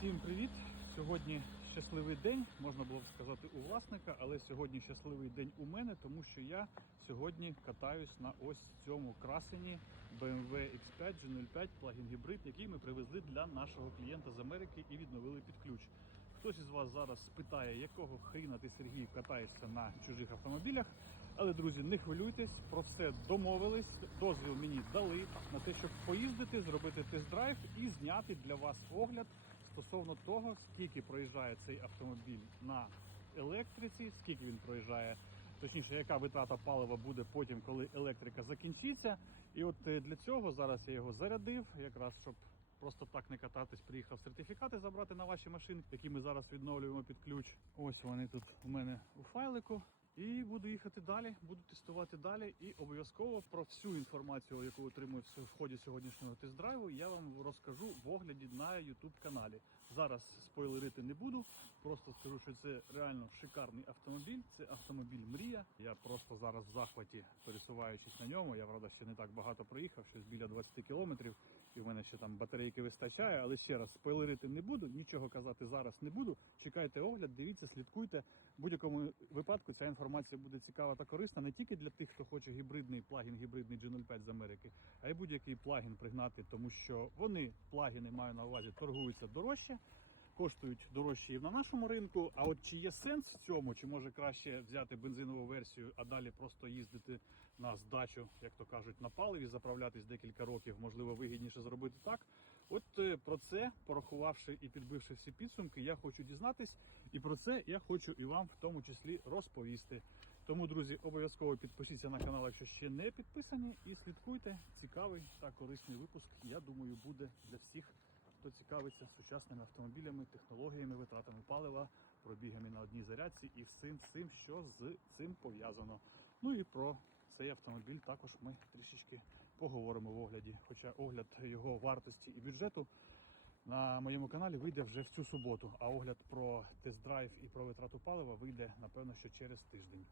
Всім привіт! Сьогодні щасливий день, можна було б сказати у власника, але сьогодні щасливий день у мене, тому що я сьогодні катаюсь на ось цьому красені BMW X5 G05 плагін гібрид, який ми привезли для нашого клієнта з Америки і відновили під ключ. Хтось із вас зараз спитає, якого хріна ти Сергій катаєшся на чужих автомобілях. Але друзі, не хвилюйтесь, про все домовились. Дозвіл мені дали на те, щоб поїздити, зробити тест-драйв і зняти для вас огляд стосовно того, скільки проїжджає цей автомобіль на електриці, скільки він проїжджає, точніше, яка витрата палива буде потім, коли електрика закінчиться. І от е, для цього зараз я його зарядив, якраз щоб. Просто так не кататись, приїхав сертифікати забрати на ваші машини, які ми зараз відновлюємо під ключ. Ось вони тут у мене у файлику. І буду їхати далі, буду тестувати далі. І обов'язково про всю інформацію, яку отримую в ході сьогоднішнього тест-драйву, я вам розкажу в огляді на YouTube каналі. Зараз спойлерити не буду. Просто скажу, що це реально шикарний автомобіль. Це автомобіль Мрія. Я просто зараз в захваті пересуваючись на ньому. Я правда ще не так багато проїхав, щось біля 20 кілометрів. І в мене ще там батарейки вистачає, але ще раз спойлерити не буду, нічого казати зараз не буду. Чекайте огляд, дивіться, слідкуйте. Будь-якому випадку ця інформація буде цікава та корисна не тільки для тих, хто хоче гібридний плагін, гібридний G05 з Америки, а й будь-який плагін пригнати, тому що вони плагіни маю на увазі торгуються дорожче. Коштують дорожче і на нашому ринку. А от чи є сенс в цьому, чи може краще взяти бензинову версію, а далі просто їздити на здачу, як то кажуть, на паливі, заправлятись декілька років, можливо, вигідніше зробити так. От е, про це, порахувавши і підбивши всі підсумки, я хочу дізнатись, і про це я хочу і вам в тому числі розповісти. Тому, друзі, обов'язково підпишіться на канал, якщо ще не підписані, і слідкуйте. Цікавий та корисний випуск. Я думаю, буде для всіх хто цікавиться сучасними автомобілями, технологіями, витратами палива, пробігами на одній зарядці і всім цим, що з цим пов'язано. Ну і про цей автомобіль також ми трішечки поговоримо в огляді. Хоча огляд його вартості і бюджету на моєму каналі вийде вже в цю суботу, а огляд про тест-драйв і про витрату палива вийде, напевно, що через тиждень.